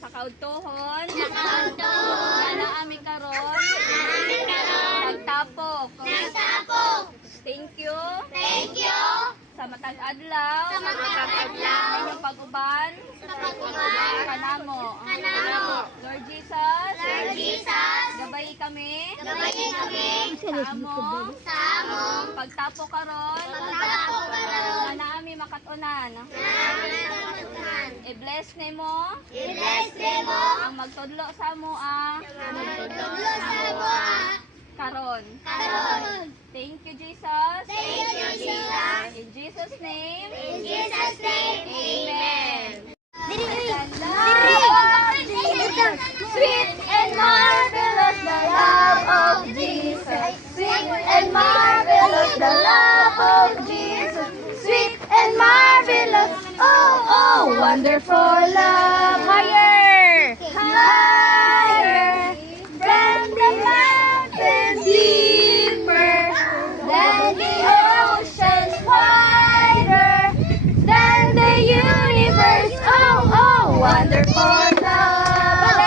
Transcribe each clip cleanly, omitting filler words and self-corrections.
sa kaudtohon. Na ami karon. Nagtapok. Thank you. Sa matag adlaw. Inyong pag-uban. Kanamo. Lord Jesus. Gabayi kami. Sa among pagtapo karon. Na naami makatunan. I-bless nimo. Ang magtudlo sa moa. Karon. Thank you, Jesus. In Jesus' name. Amen. Sweet and marvelous the love of Jesus. Sweet and marvelous the love of Jesus. Sweet and marvelous, oh, wonderful love. Higher, higher, than the mountains, deeper than the oceans, wider than the universe. Oh, wonderful love.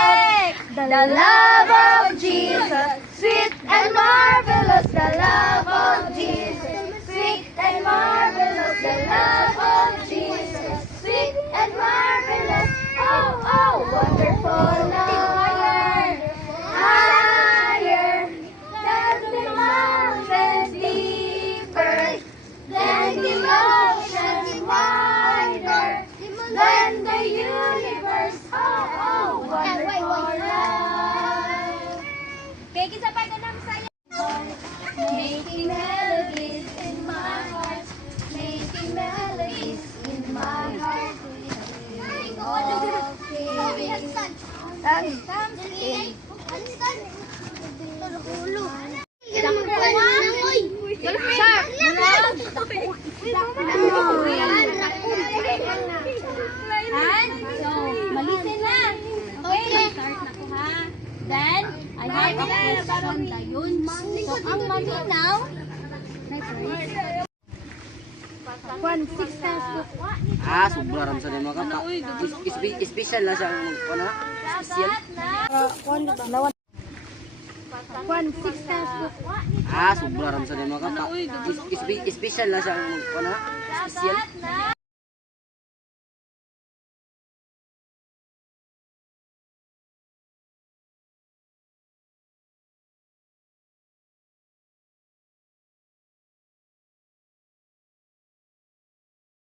The love of Jesus, sweet and marvelous, the love of Jesus. Sweet and marvelous, the love of Jesus. Sweet and marvelous, oh, wonderful love. Higher than the mountains, deeper than the oceans, wider than the universe. Oh, wonderful love. Okay, kisa pa ganang saya. Making melodies in my heart, making melodies in my heart. Malisin na. Okay, start na ko ha. Then, I have a question dayon. So, ang malinaw, One, 6 times 2. Sobra ram sa din mga kapa. Special na siya ang ano? Special. 1, 6 times 2. Sobra ram sa din mga kapa. Special na siya ang ano? Special.